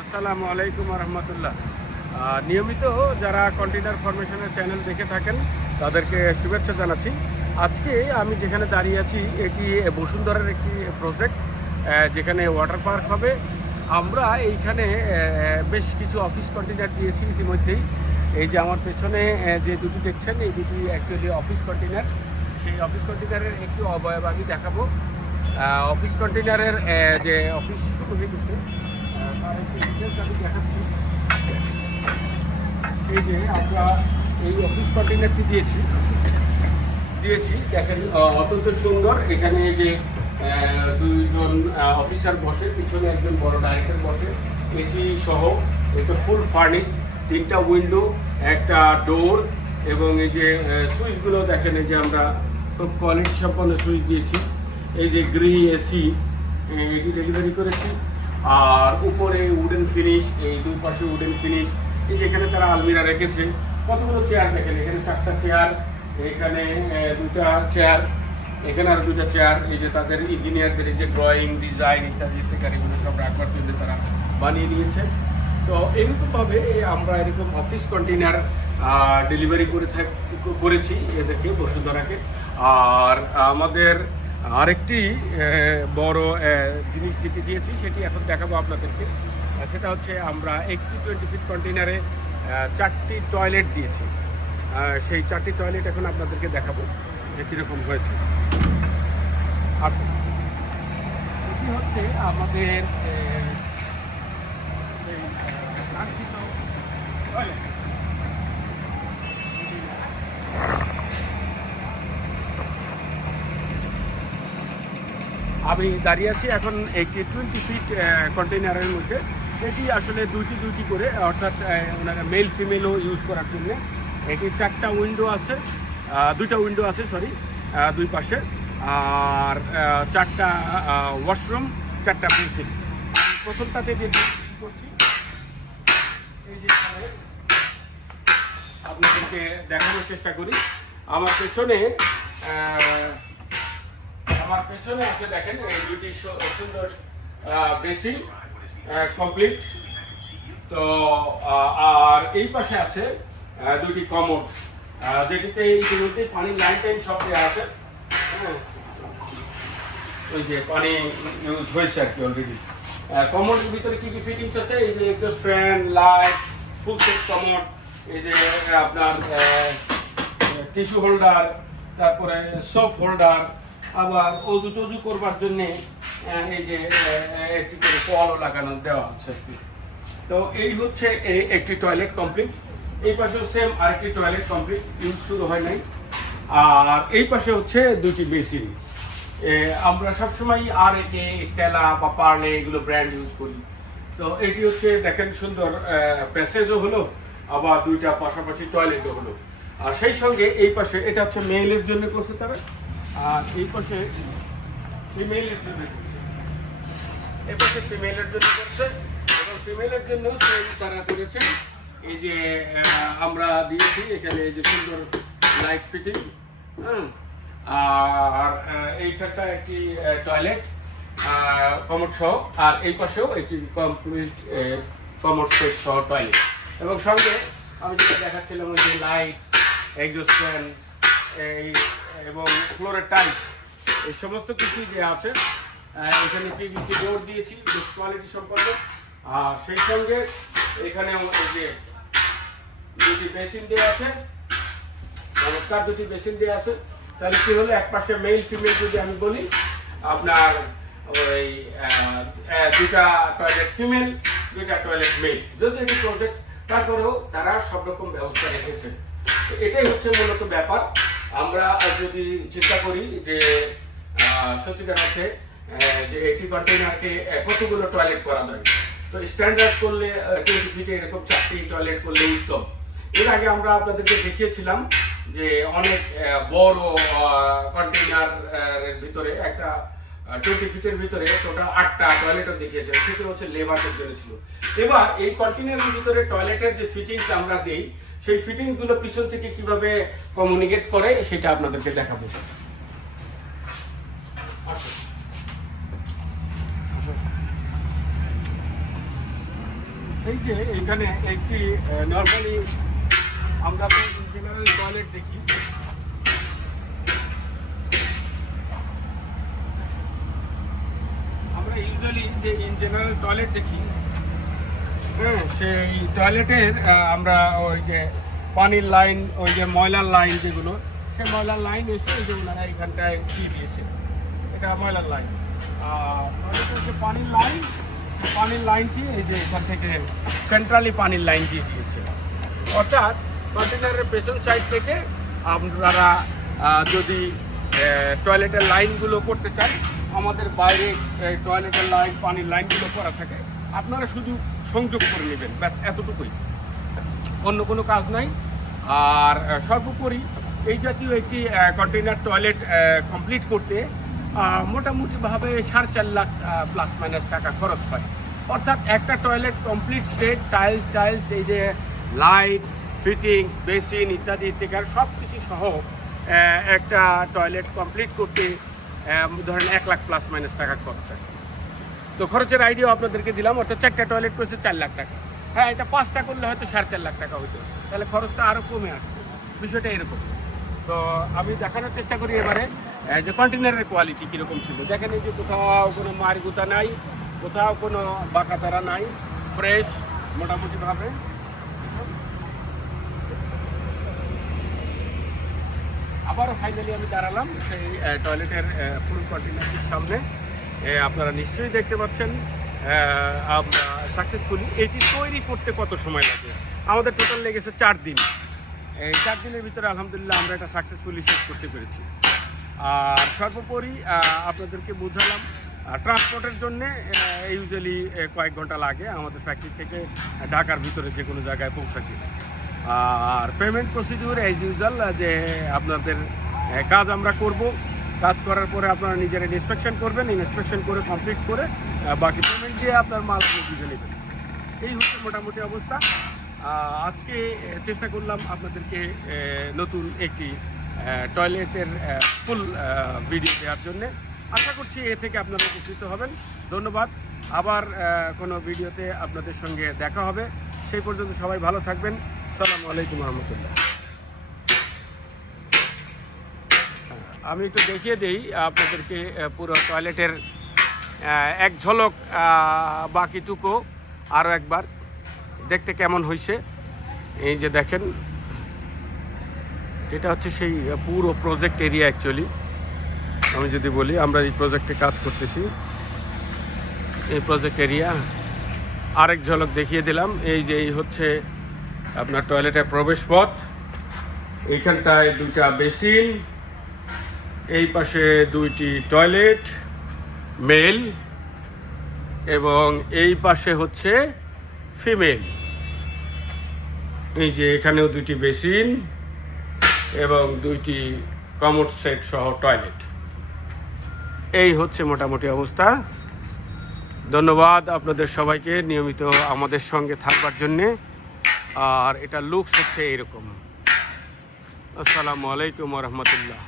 আসসালামু আলাইকুম রহমতুল্লাহ। নিয়মিত যারা কন্টেনার ফরমেশনের চ্যানেল দেখে থাকেন, তাদেরকে শুভেচ্ছা জানাচ্ছি। আজকে আমি যেখানে দাঁড়িয়ে আছি, এটি বসুন্ধরার একটি প্রজেক্ট যেখানে ওয়াটার পার্ক হবে। আমরা এইখানে বেশ কিছু অফিস কন্টেনার দিয়েছি ইতিমধ্যেই। এই যে আমার পেছনে যে দুটি দেখছেন, এই দুটি অ্যাকচুয়ালি অফিস কন্টেনার সেই অফিস কন্টেনারের একটু অবয়ব আমি দেখাবো। অফিস কন্টেনারের যে অফিস এই যে আমরা এই অফিস কন্টেনারটি দিয়েছি। দিয়েছি, দেখেন অত্যন্ত সুন্দর। এখানে যে দুইজন অফিসার বসে, পিছনে একজন বড় ডাইরেক্টর বসে এসি সহ এটা ফুল ফার্নিশড তিনটা উইন্ডো একটা ডোর এবং এই যে সুইচগুলো দেখেন, এই যে আমরা খুব কোয়ালিটি সম্পন্ন সুইচ দিয়েছি। এই যে গ্রি এসি এটি ডেলিভারি করেছি। আর উপরে উডেন ফিনিশ এই দুই পাশে উডেন ফিনিশ এই যে এখানে তারা আলমিরা রেখেছে। কতগুলো চেয়ার দেখেন, এখানে চারটা চেয়ার এখানে দুটা চেয়ার এখানে আর দুটা চেয়ার এই যে তাদের ইঞ্জিনিয়ারদের এই যে ড্রয়িং ডিজাইন ইত্যাদি ইত্যাদি এগুলো সব রাখবার জন্য তারা বানিয়ে নিয়েছে। তো এইরকমভাবে আমরা এরকম অফিস কন্টেনার ডেলিভারি করে থাক, করেছি এদেরকে বসুন্ধরাকে। আর আমাদের আরেকটি বড় জিনিস যেটি দিয়েছি, সেটি এখন দেখাবো আপনাদেরকে। সেটা হচ্ছে আমরা একটি টোয়েন্টি ফিট কন্টেনারে চারটি টয়লেট দিয়েছি। সেই চারটি টয়লেট এখন আপনাদেরকে দেখাবো যে কীরকম হয়েছে। আসুন। এটি হচ্ছে আমাদের আমি দাঁড়িয়ে আছি এখন একটি টোয়েন্টি ফিট কন্টেনারের মধ্যে। এটি আসলে দুইটি দুইটি করে, অর্থাৎ ওনারা মেল ফিমেলও ইউজ করার জন্য। এটি চারটা উইন্ডো আছে দুইটা উইন্ডো আছে সরি দুই পাশে। আর চারটা ওয়াশরুম চারটা বেসিন প্রথমটাতে যে করছি, এই যে আপনাদেরকে দেখানোর চেষ্টা করি। আমার পেছনে আমার পেছনে আছে দেখেন এই দুটি সুন্দর বেসিন কমপ্লিট তো আর এই পাশে আছে দুটি কমোড যেটিতে ইতিমধ্যে পানির লাইন টাইন সব দেওয়া আছে। হ্যাঁ। ওই যে পানি ইউজ হয়েছে আর কি অলরেডি কমোডের ভিতরে কি কি ফিটিংস আছে? এই যে exhaust fan light full set commode এই যে, আপনার টিস্যু হোল্ডার তারপরে সফট হোল্ডার আবার অজু টজু করবার জন্য এই যে একটি করে কলও লাগানো দেওয়া আছে তো এই হচ্ছে এই একটি টয়লেট কমপ্লিট এই পাশেও সেম আরেকটি টয়লেট কমপ্লিট ইউজ শুরু হয় নাই। আর এই পাশে হচ্ছে দুটি বেসিন আমরা সবসময় আর একে স্টেলা বা পার্লে এগুলো ব্র্যান্ড ইউজ করি। তো এটি হচ্ছে, দেখেন সুন্দর প্যাসেজও হলো, আবার দুইটা পাশাপাশি টয়লেটও হলো। আর সেই সঙ্গে এই পাশে, এটা হচ্ছে মেইলের জন্য করছে তারা আর এই পাশে ফিমেলের জন্য এই পাশে ফিমেলের জন্য করছে। এবং ফিমেলের জন্য সেম তারা করেছে। এই যে আমরা দিয়েছি, এখানে এই যে সুন্দর লাইট ফিটিং হ্যাঁ আর এইখানটা একটি টয়লেট কমোড সহ, আর এই পাশেও একটি কমপ্লিট কমোড সেট সহ টয়লেট এবং সঙ্গে আমি যেটা দেখাচ্ছিলাম যে লাইট এক্সস্ট এই এবং ফ্লোরের টাইলস, এই সমস্ত কিছুই যে আছে। এখানে পিভিসি বোর্ড দিয়েছি, বেশ কোয়ালিটি সম্পর্কে। আর সেই সঙ্গে এখানে যে দুটি বেসিন দেওয়া আছে চমৎকার দুটি বেসিন দেওয়া আছে। তাহলে কি হলো এক পাশে মেল ফিমেল যদি আমি বলি, আপনার ওই দুটা টয়লেট ফিমেল দুইটা টয়লেট মেল যদি এটি প্রজেক্ট তারপরেও তারা সব রকম ব্যবস্থা রেখেছেন এটাই হচ্ছে মূলত ব্যাপার। আমরা যদি চিন্তা করি যে সত্যিকার অর্থে যে একটি কন্টেইনারকে কতগুলো টয়লেট করা যায়? তো স্ট্যান্ডার্ড করলে টোয়েন্টি ফিটে এরকম চারটি টয়লেট করলে উত্তম। এর আগে আমরা আপনাদেরকে দেখিয়েছিলাম যে অনেক বড় কন্টেইনার ভিতরে একটা টোয়েন্টি ফিটের ভিতরে টোটাল আটটা টয়লেটও দেখিয়েছে। সেটা হচ্ছে লেবারের জন্য ছিল। এবার এই কন্টেইনারের ভিতরে টয়লেটের যে ফিটিংস আমরা দিই সেই ফিটিংসগুলো পিছন থেকে কীভাবে কমিউনিকেট করে, সেটা আপনাদেরকে দেখাবো। এই যে এখানে একটি নর্মালি আমরা জেনারেল টয়লেট দেখি আমরা ইউজুয়ালি যে ইন জেনারেল টয়লেট দেখি সেই টয়লেটের আমরা ওই যে পানির লাইন, ওই যে ময়লার লাইন যেগুলো, সেই ময়লার লাইন এসে ওই যে ওনারা এখানটায় দিয়ে দিয়েছে, এটা ময়লার লাইন। আর যে পানির লাইন পানির লাইনটি এই যে এখান থেকে সেন্ট্রালি পানির লাইন দিয়ে দিয়েছে। অর্থাৎ কন্টেনারের পেছন সাইড থেকে আপনারা যদি টয়লেটের লাইনগুলো করতে চান, আমাদের বাইরে টয়লেটের লাইন, পানির লাইনগুলো করা থাকে। আপনারা শুধু সংযোগ করে নেবেন। ব্যাস, এতটুকুই। অন্য কোনো কাজ নাই। আর সর্বোপরি এই জাতীয় একটি কন্টেনার টয়লেট কমপ্লিট করতে মোটামুটিভাবে সাড়ে চার লাখ প্লাস মাইনাস টাকা খরচ হয়। অর্থাৎ একটা toilet complete set tiles tiles এই যে লাইট ফিটিংস বেসিন ইত্যাদি ইত্যাদি সব কিছু সহ একটা টয়লেট কমপ্লিট করতে ধরেন এক লাখ প্লাস মাইনাস টাকা খরচ হয়। তো খরচের আইডিয়া আপনাদেরকে দিলাম, অর্থাৎ চারটা টয়লেট করেছে চার লাখ টাকা। হ্যাঁ এটা পাঁচটা করলে হয়তো সাড়ে চার লাখ টাকা হতো তাহলে খরচটা আরও কমে আসতো। বিষয়টা এরকম। তো আমি দেখানোর চেষ্টা করি এবারে যে কন্টেনারের কোয়ালিটি কীরকম ছিল। দেখেন যে কোথাও কোনো মার গুতা নাই, কোথাও কোনো বাঁকাতারা নাই ফ্রেশ মোটামুটিভাবে। আবারও ফাইনালি আমি দাঁড়ালাম সেই টয়লেটের ফুল কন্টেনারটির সামনে। আপনারা নিশ্চয়ই দেখতে পাচ্ছেন সাকসেসফুলি এটি তৈরি করতে কত সময় লাগে? আমাদের টোটাল লেগেছে চার দিন। এই চার দিনের ভিতরে আলহামদুলিল্লাহ আমরা এটা সাকসেসফুলি শেষ করতে পেরেছি। আর সর্বোপরি আপনাদেরকে বুঝালাম ট্রান্সপোর্টের জন্য ইউজুয়ালি কয়েক ঘণ্টা লাগে আমাদের ফ্যাক্টরি থেকে ঢাকার ভিতরে যে কোনো জায়গায় পৌঁছাতে। আর পেমেন্ট প্রসিডিউর অ্যাজ ইউজুয়াল যে আপনাদের কাজ আমরা করব। কাজ করার পরে আপনারা নিজেরা ইন্সপেকশন করবেন ইন্সপেকশন করে কমপ্লিট করে বাকি পেমেন্ট দিয়ে আপনার মাল বুঝে নেবেন। এই হচ্ছে মোটামুটি অবস্থা। আজকে চেষ্টা করলাম আপনাদেরকে নতুন একটি টয়লেটের ফুল ভিডিও দেওয়ার জন্য। আশা করছি এ থেকে আপনারা উপকৃত হবেন। ধন্যবাদ। আবার কোনো ভিডিওতে আপনাদের সঙ্গে দেখা হবে। সেই পর্যন্ত সবাই ভালো থাকবেন। সালামু আলাইকুম রহমতুল্লাহ। আমি একটু দেখিয়ে দিই, আপনাদেরকে পুরো টয়লেটের এক ঝলক বাকিটুকু আরও একবার দেখতে কেমন হয়েছে এই যে দেখেন, এটা হচ্ছে সেই পুরো প্রজেক্ট এরিয়া অ্যাকচুয়ালি আমি যদি বলি, আমরা এই প্রজেক্টে কাজ করতেছি। এই প্রজেক্ট এরিয়া আরেক ঝলক দেখিয়ে দিলাম। এই যে এই হচ্ছে আপনার টয়লেটের প্রবেশ পথ এইখানটায় দুইটা বেসিন। এই পাশে দুইটি টয়লেট, মেল, এবং এই পাশে হচ্ছে ফিমেল। এই যে এখানেও দুইটি বেসিন এবং দুইটি কমোড সেট সহ টয়লেট। এই হচ্ছে মোটামুটি অবস্থা। ধন্যবাদ আপনাদের সবাইকে নিয়মিত আমাদের সঙ্গে থাকবার জন্যে। আর এটা লুকস হচ্ছে এইরকম আসসালামু আলাইকুম রহমতুল্লাহ।